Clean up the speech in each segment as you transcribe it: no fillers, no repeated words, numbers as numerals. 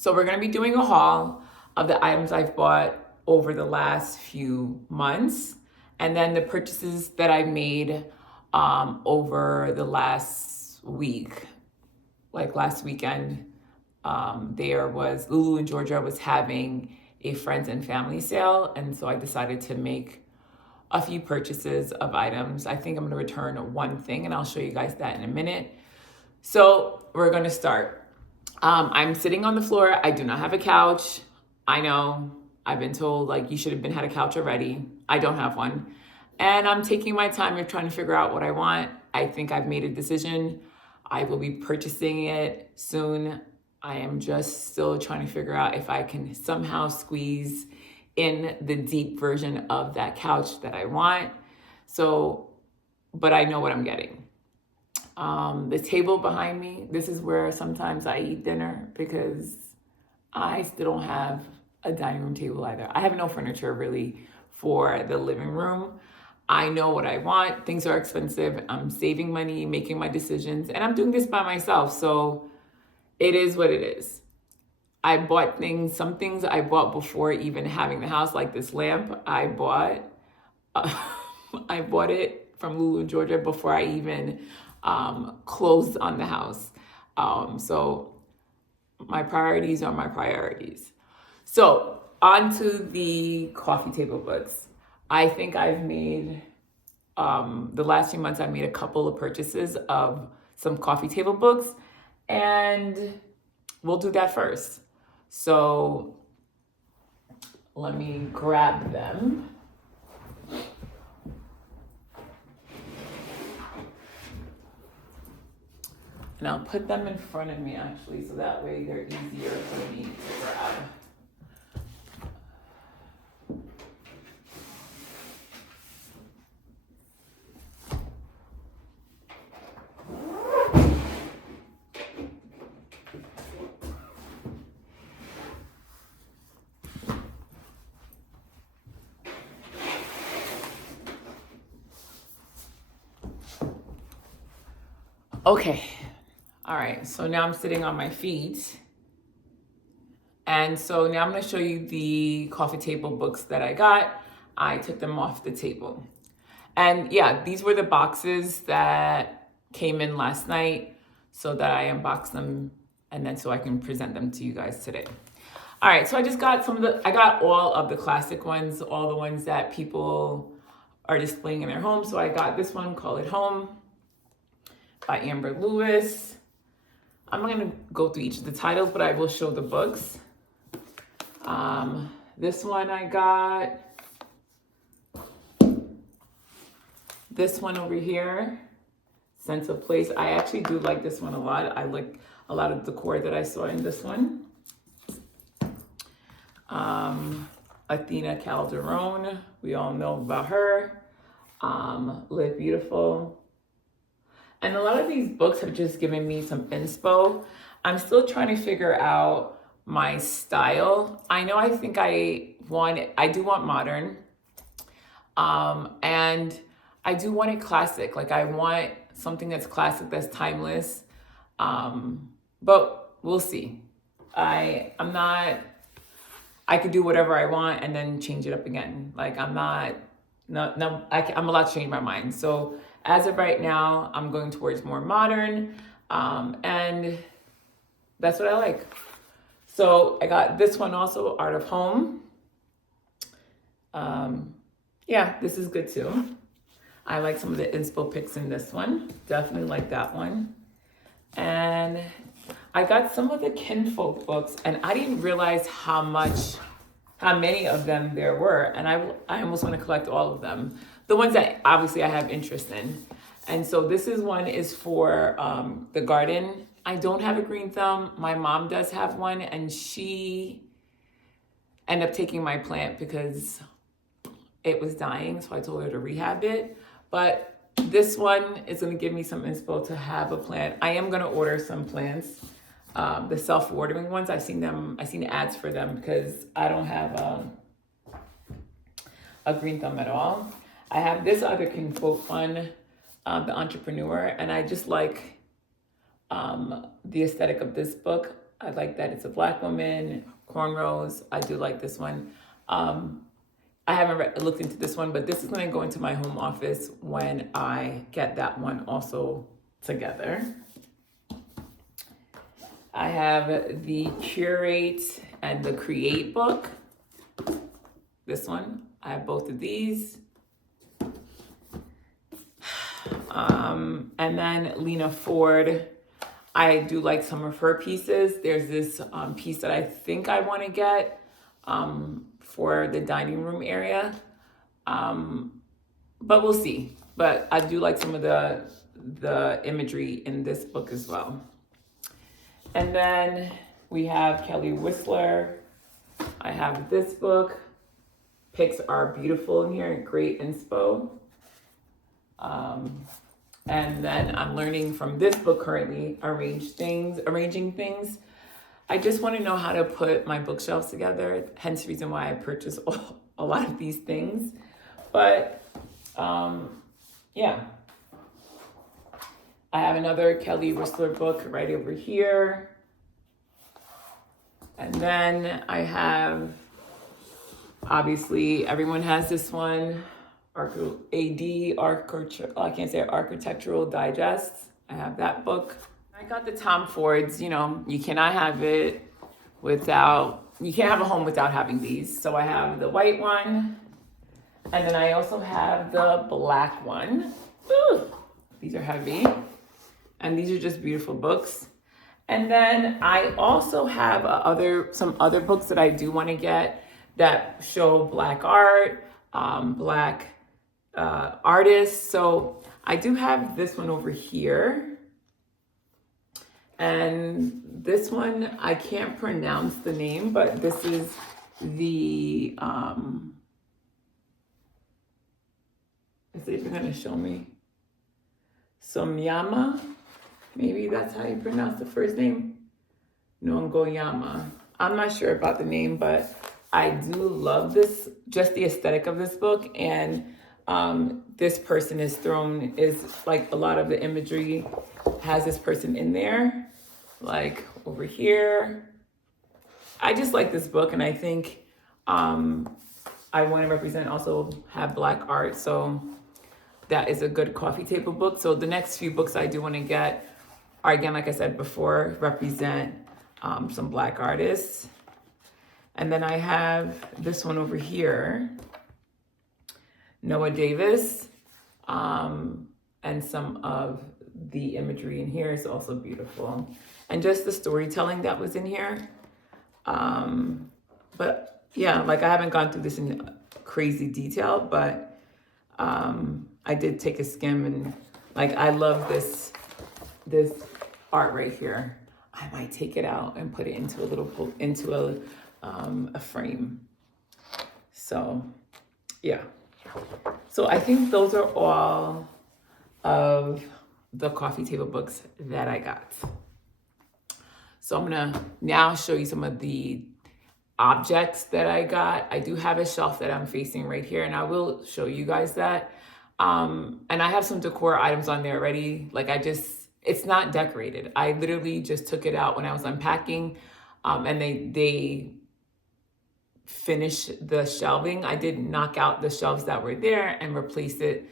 So we're going to be doing a haul of the items I've bought over the last few months, and then the purchases that I made over the last week. Like last weekend, there was Lulu and Georgia was having a friends and family sale, and so I decided to make a few purchases of items. I think I'm going to return one thing, and I'll show you guys that in a minute. So we're going to start. I'm sitting on the floor. I do not have a couch. I know I've been told like you should have had a couch already. I don't have one. And I'm taking my time and trying to figure out what I want. I think I've made a decision. I will be purchasing it soon. I am just still trying to figure out if I can somehow squeeze in the deep version of that couch that I want. So, but I know what I'm getting. The table behind me, this is where sometimes I eat dinner because I still don't have a dining room table either. I have no furniture really for the living room. I know what I want. Things are expensive. I'm saving money, making my decisions, and I'm doing this by myself. So it is what it is. I bought things, some things I bought before even having the house, like this lamp I bought. I bought it from Lulu and Georgia before I even closed on the house. So my priorities are my priorities. So on to the coffee table books. I think I've made, the last few months, I made a couple of purchases of some coffee table books, and we'll do that first. So let me grab them. And I'll put them in front of me actually, so that way they're easier for me to grab. Okay. All right, so now I'm sitting on my feet. And so now I'm going to show you the coffee table books that I got. I took them off the table. And yeah, these were the boxes that came in last night so that I unboxed them and then so I can present them to you guys today. All right, so I just got I got all of the classic ones, all the ones that people are displaying in their home. So I got this one, Call It Home by Amber Lewis. I'm not going to go through each of the titles, but I will show the books. This one I got. This one over here, Sense of Place. I actually do like this one a lot. I like a lot of decor that I saw in this one. Athena Calderon, we all know about her. Live Beautiful. And a lot of these books have just given me some inspo. I'm still trying to figure out my style. I know I think I do want modern. And I do want it classic. Like I want something that's classic, that's timeless. But we'll see. I could do whatever I want and then change it up again. Like I'm allowed to change my mind. So as of right now, I'm going towards more modern, and that's what I like. So I got this one also, Art of Home. Yeah, this is good too. I like some of the inspo pics in this one. Definitely like that one. And I got some of the kinfolk books, and I didn't realize how many of them there were. And I almost want to collect all of them. The ones that obviously I have interest in. And so this one is for the garden. I don't have a green thumb. My mom does have one, and she ended up taking my plant because it was dying. So I told her to rehab it. But this one is going to give me some inspo to have a plant. I am going to order some plants, the self-watering ones. I've seen ads for them because I don't have a green thumb at all. I have this other kinfolk one, The Entrepreneur, and I just like the aesthetic of this book. I like that it's a black woman, cornrows. I do like this one. I haven't looked into this one, but this is going to go into my home office when I get that one also together. I have the Curate and the Create book. This one, I have both of these. And then Lena Ford, I do like some of her pieces. There's this piece that I think I want to get for the dining room area, but we'll see. But I do like some of the imagery in this book as well. And then we have Kelly Whistler. I have this book. Pics are beautiful in here, great inspo. And then I'm learning from this book currently, arranging things. I just want to know how to put my bookshelves together, hence the reason why I purchased a lot of these things. But yeah. I have another Kelly Whistler book right over here. And then I have, obviously, everyone has this one, Architectural Digest. I have that book. I got the Tom Fords, you cannot have it you can't have a home without having these. So I have the white one, and then I also have the black one. Ooh, these are heavy, and these are just beautiful books. And then I also have some other books that I do want to get that show black art, black artists. So I do have this one over here. And this one, I can't pronounce the name, but this is the, is it even gonna show me? Somyama, maybe that's how you pronounce the first name? Nongoyama. I'm not sure about the name, but I do love this, just the aesthetic of this book. And this person is like a lot of the imagery has this person in there, like over here. I just like this book, and I think I want to represent, also have black art. So that is a good coffee table book. So the next few books I do want to get are, again, like I said before, represent some black artists. And then I have this one over here, Noah Davis, and some of the imagery in here is also beautiful. And just the storytelling that was in here. But yeah, like I haven't gone through this in crazy detail, but I did take a skim, and like I love this art right here. I might take it out and put it into a frame. So yeah. So I think those are all of the coffee table books that I got. So I'm gonna now show you some of the objects that I got. I do have a shelf that I'm facing right here, and I will show you guys that. And I have some decor items on there already. Like it's not decorated. I literally just took it out when I was unpacking, and they finished the shelving. I did knock out the shelves that were there and replace it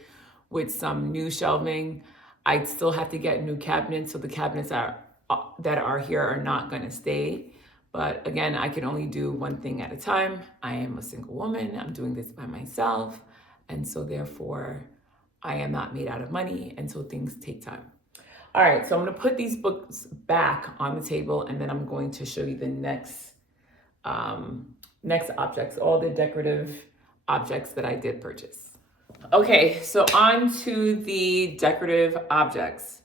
with some new shelving. I still have to get new cabinets, so the cabinets that are here are not going to stay. But again, I can only do one thing at a time. I am a single woman. I'm doing this by myself. And so therefore, I am not made out of money, and so things take time. All right, so I'm going to put these books back on the table, and then I'm going to show you the next objects, all the decorative objects that I did purchase. Okay, so on to the decorative objects.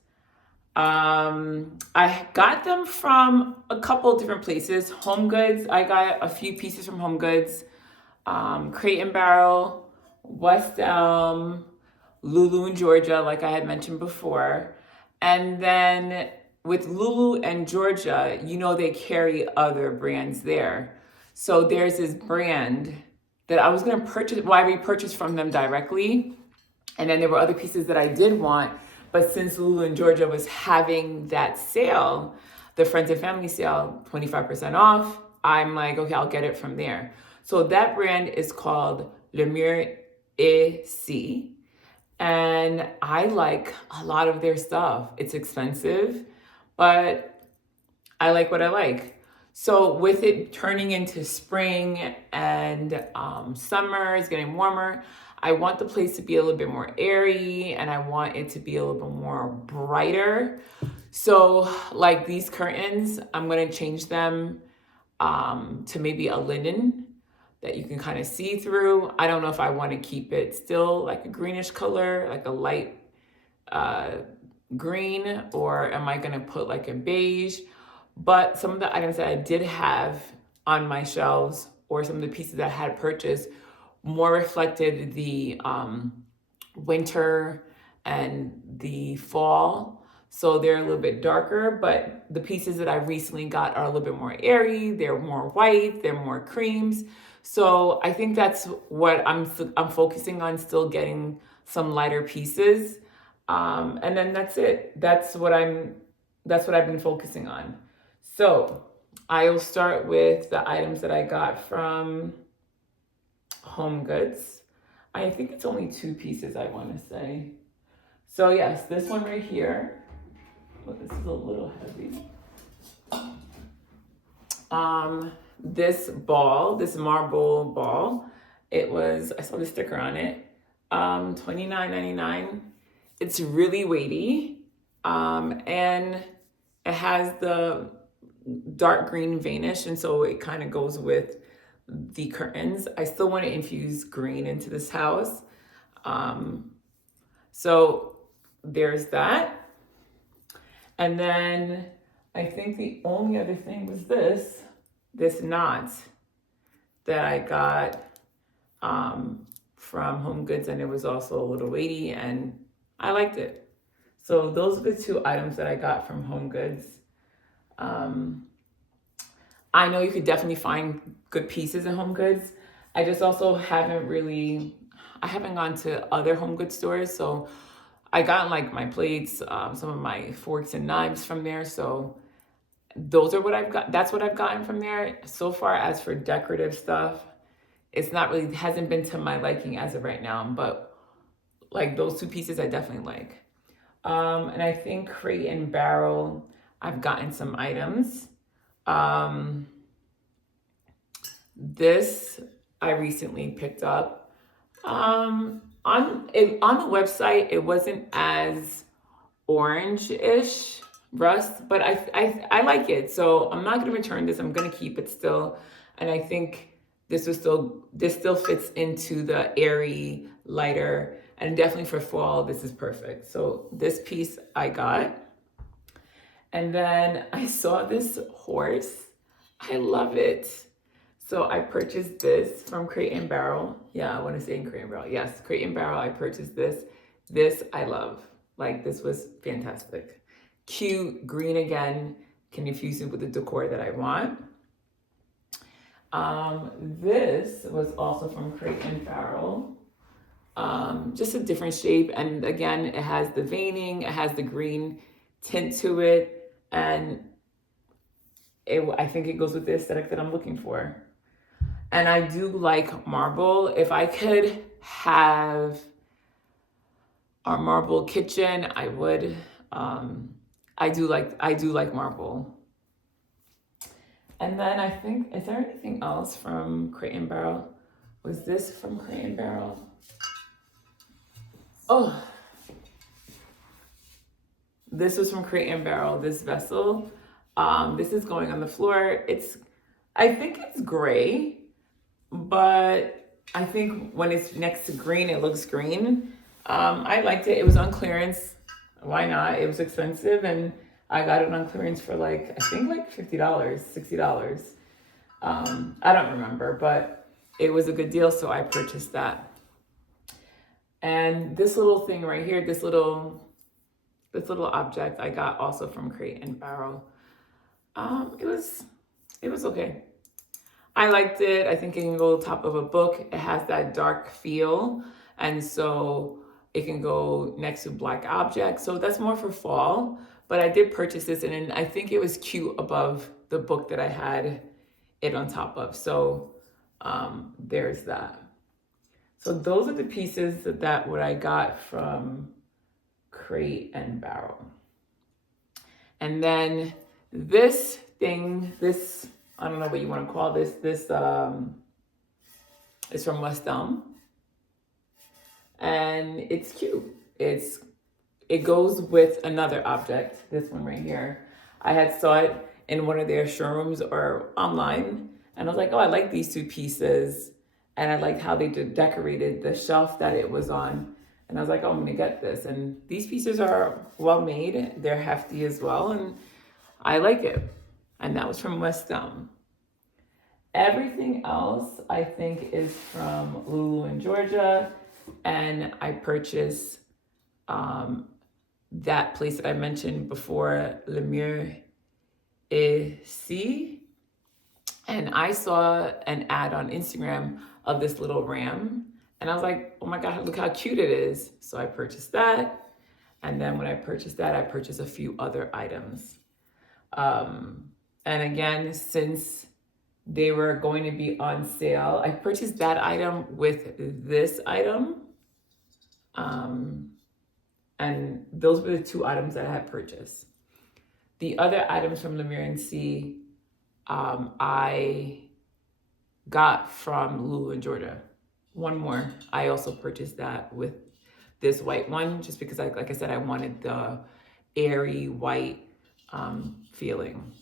I got them from a couple different places. Home Goods, I got a few pieces from Home Goods. Crate and Barrel, West Elm, Lulu and Georgia, like I had mentioned before. And then with Lulu and Georgia, they carry other brands there. So there's this brand that I was going to purchase. Well, I repurchased from them directly. And then there were other pieces that I did want. But since Lulu and Georgia was having that sale, the friends and family sale, 25% off. I'm like, okay, I'll get it from there. So that brand is called Lemieux AC. And I like a lot of their stuff. It's expensive, but I like what I like. So with it turning into spring and summer is getting warmer, I want the place to be a little bit more airy and I want it to be a little bit more brighter. So like these curtains, I'm gonna change them to maybe a linen that you can kind of see through. I don't know if I want to keep it still like a greenish color, like a light green, or am I going to put like a beige? But some of the items that I did have on my shelves, or some of the pieces that I had purchased, more reflected the winter and the fall. So they're a little bit darker, but the pieces that I recently got are a little bit more airy. They're more white, they're more creams. So I think that's what I'm focusing on, still getting some lighter pieces. And then that's it. That's what I've been focusing on. So I'll start with the items that I got from Home Goods. I think it's only 2 pieces, I want to say. So yes, this one right here. Well, this is a little heavy. This ball, this marble ball, I saw the sticker on it, $29.99. It's really weighty, and it has the dark green vanish, and so it kind of goes with the curtains. I still want to infuse green into this house. So there's that. And then I think the only other thing was this knot that I got from Home Goods, and it was also a little weighty and I liked it. So those are the 2 items that I got from Home Goods. I know you could definitely find good pieces in Home Goods. I just also haven't gone to other Home Goods stores. So I got like my plates, some of my forks and knives from there. So those are what I've got. That's what I've gotten from there. So far as for decorative stuff, hasn't been to my liking as of right now, but like those 2 pieces I definitely like. And I think Crate and Barrel, I've gotten some items. This I recently picked up. On the website, it wasn't as orange-ish rust, but I like it. So I'm not gonna return this. I'm gonna keep it still. And I think this still fits into the airy, lighter, and definitely for fall, this is perfect. So this piece I got. And then I saw this horse. I love it. So I purchased this from Crate and Barrel. Yeah, I want to say in Crate and Barrel. Yes, Crate and Barrel, I purchased this. This I love. Like, this was fantastic. Cute, green again. Can infuse it with the decor that I want. This was also from Crate and Barrel. Just a different shape. And again, it has the veining, it has the green tint to it. And I think it goes with the aesthetic that I'm looking for. And I do like marble. If I could have a marble kitchen, I would. I do like marble. And then I think, is there anything else from Crate and Barrel? Was this from Crate and Barrel? Oh, this was from Crate and Barrel, this vessel. This is going on the floor. I think it's gray, but I think when it's next to green, it looks green. I liked it. It was on clearance. Why not? It was expensive, and I got it on clearance for I think $50, $60. I don't remember, but it was a good deal, so I purchased that. And this little thing right here, this little object I got also from Crate and Barrel. It was okay. I liked it. I think it can go top of a book. It has that dark feel, and so it can go next to black objects. So that's more for fall, But I did purchase this, and I think it was cute above the book that I had it on top of. So there's that. So those are the pieces that what I got from Crate and Barrel. And then this thing, this, I don't know what you want to call this. This is from West Elm. And it's cute. It goes with another object, this one right here. I had saw it in one of their showrooms or online, and I was like, oh, I like these two pieces, and I liked how they decorated the shelf that it was on, and I was like, oh, I'm gonna get this. And these pieces are well made, they're hefty as well, and I like it. And that was from West Elm. Everything else I think is from Lulu and Georgia, and I purchased that place that I mentioned before, Lemieux ici. And I saw an ad on Instagram of this little ram, and I was like, oh my God, look how cute it is. So I purchased that. And then when I purchased that, I purchased a few other items. And again, since they were going to be on sale, I purchased that item with this item. And those were the two items that I had purchased. The other items from Lemieux and C, I got from Lulu and Georgia. One more, I also purchased that with this white one, just because, like I said, I wanted the airy white feeling.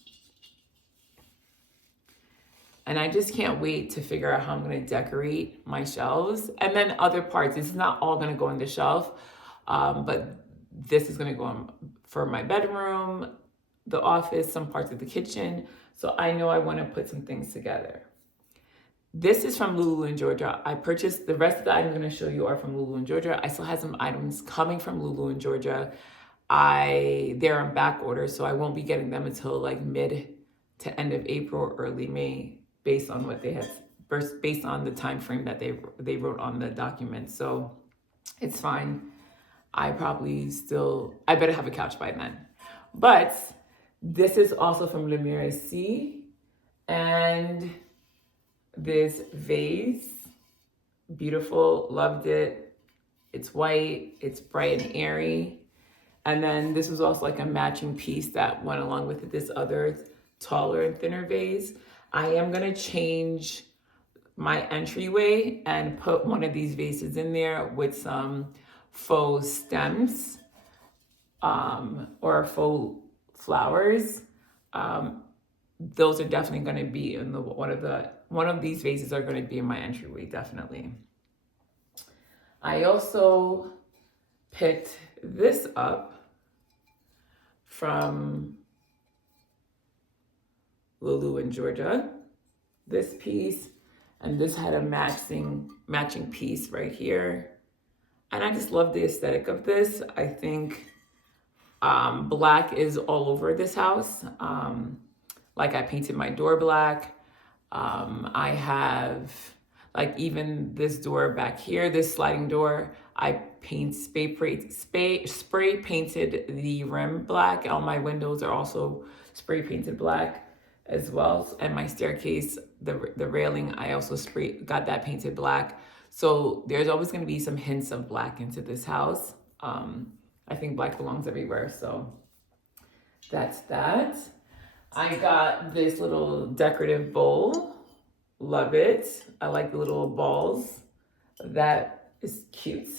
And I just can't wait to figure out how I'm gonna decorate my shelves. And then other parts, this is not all gonna go on the shelf, but this is gonna go on for my bedroom, the office, some parts of the kitchen. So I know I wanna put some things together. This is from Lulu and Georgia. I purchased, the rest of the items I'm gonna show you are from Lulu and Georgia. I still have some items coming from Lulu and Georgia. They're on back order, so I won't be getting them until like mid to end of April, early May, based on what they have, based on the time frame that they wrote on the document. So it's fine. I better have a couch by then. But this is also from Lemieux C, and this vase, beautiful, loved it. It's white, it's bright and airy. And then this was also like a matching piece that went along with this other taller and thinner vase. I am gonna change my entryway and put one of these vases in there with some faux stems or faux flowers. Those are definitely gonna be in one of these vases are gonna be in my entryway, definitely. I also picked this up from Lulu and Georgia, this piece, and this had a matching piece right here. And I just love the aesthetic of this. I think black is all over this house. Like I painted my door black. I have, like even this door back here, this sliding door, I spray painted the rim black. All my windows are also spray painted black as well. And my staircase, the railing, I also got that painted black. So there's always gonna be some hints of black into this house. I think black belongs everywhere, so that's that. I got this little decorative bowl. Love it. I like the little balls. That is cute.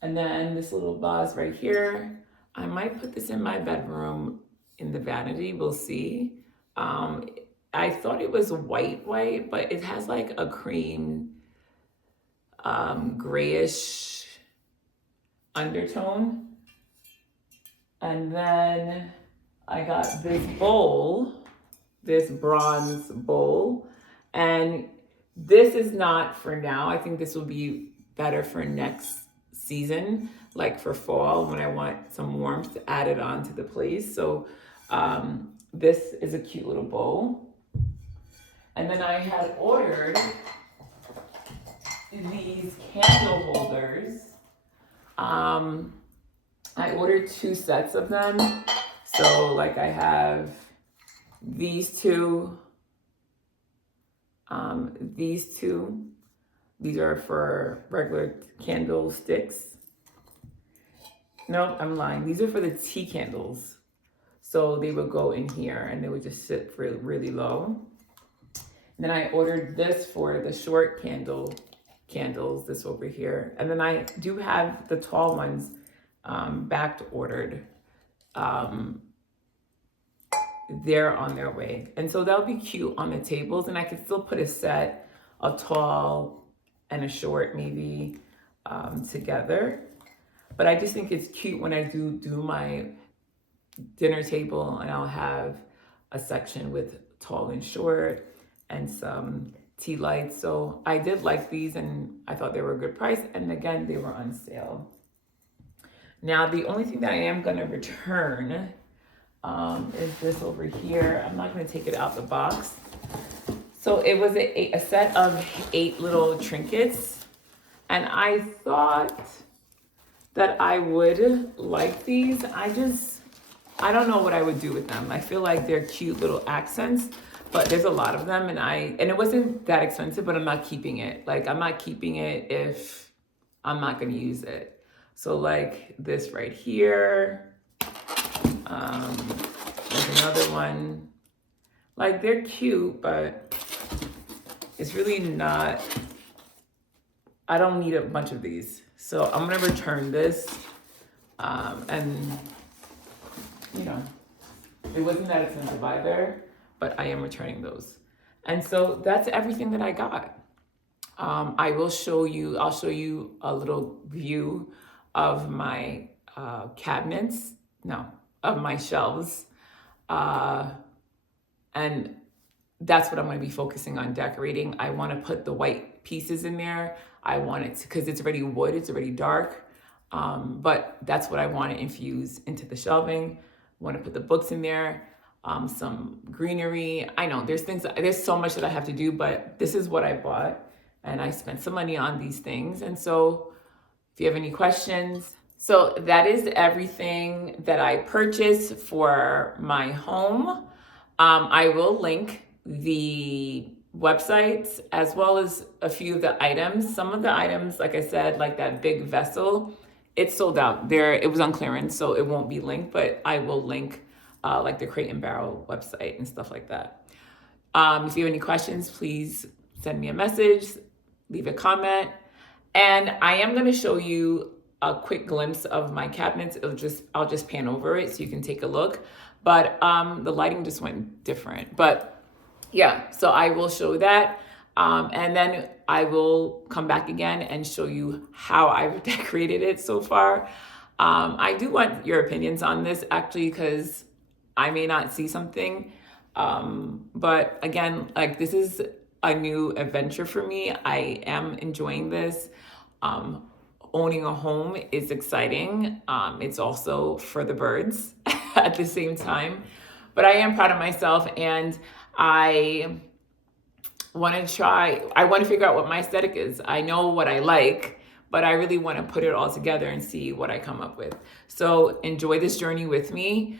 And then this little vase right here. I might put this in my bedroom in the vanity. We'll see. I thought it was white, but it has like a cream, grayish undertone. And then I got this bowl, this bronze bowl, and this is not for now. I think this will be better for next season, like for fall when I want some warmth added on to the place. So this is a cute little bowl. And then I had ordered these candle holders. I ordered 2 sets of them. So like I have these two, these are for regular candlesticks. No, I'm lying. These are for the tea candles. So they would go in here and they would just sit for really low. And then I ordered this for the short candles, this over here. And then I do have the tall ones back ordered. They're on their way. And so that'll be cute on the tables. And I could still put a set, a tall and a short maybe together. But I just think it's cute when I do my dinner table, and I'll have a section with tall and short and some tea lights. So I did like these and I thought they were a good price. And again, they were on sale. Now, the only thing that I am going to return is this over here. I'm not going to take it out the box. So it was a set of 8 little trinkets. And I thought that I would like these. I don't know what I would do with them. I feel like they're cute little accents, but there's a lot of them, and it wasn't that expensive, but I'm not keeping it. Like, I'm not keeping it if I'm not gonna use it. So like this right here, there's another one. Like, they're cute, but it's really not, I don't need a bunch of these. So I'm gonna return this, and you know, it wasn't that expensive either, but I am returning those. And so that's everything that I got. I'll show you a little view of my cabinets, of my shelves. And that's what I'm gonna be focusing on decorating. I wanna put the white pieces in there. I want it to, because it's already wood, it's already dark. But that's what I want to infuse into the shelving. I want to put the books in there, some greenery. I know there's so much that I have to do, but this is what I bought. And I spent some money on these things. And so if you have any questions, so that is everything that I purchased for my home. I will link the websites as well as a few of the items. Some of the items, like I said, like that big vessel, it's sold out. It was on clearance, so it won't be linked, but I will link like the Crate and Barrel website and stuff like that. If you have any questions, please send me a message, leave a comment. And I am gonna show you a quick glimpse of my cabinets. I'll just pan over it so you can take a look. But the lighting just went different. But yeah, so I will show that. And then I will come back again and show you how I've decorated it so far. I do want your opinions on this actually, because I may not see something. But again, like, this is a new adventure for me. I am enjoying this. Owning a home is exciting. It's also for the birds at the same time. But I am proud of myself, and I want to figure out what my aesthetic is. I know what I like, but I really want to put it all together and see what I come up with. So enjoy this journey with me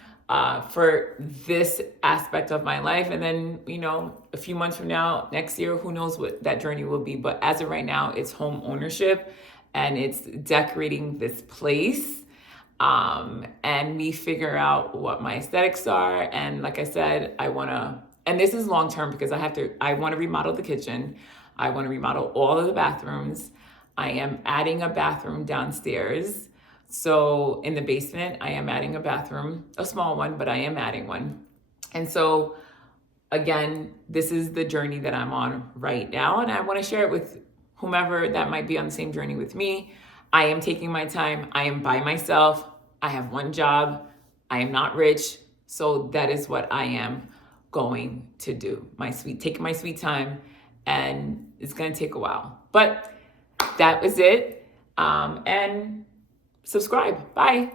for this aspect of my life. And then, a few months from now, next year, who knows what that journey will be. But as of right now, it's home ownership and it's decorating this place. And me figure out what my aesthetics are. And like I said, and this is long-term because I want to remodel the kitchen. I want to remodel all of the bathrooms. I am adding a bathroom downstairs. So in the basement, I am adding a bathroom, a small one, but I am adding one. And so again, this is the journey that I'm on right now. And I want to share it with whomever that might be on the same journey with me. I am taking my time. I am by myself. I have one job. I am not rich. So that is what I am going to do. Taking my sweet time, and it's going to take a while. But that was it. And subscribe. Bye.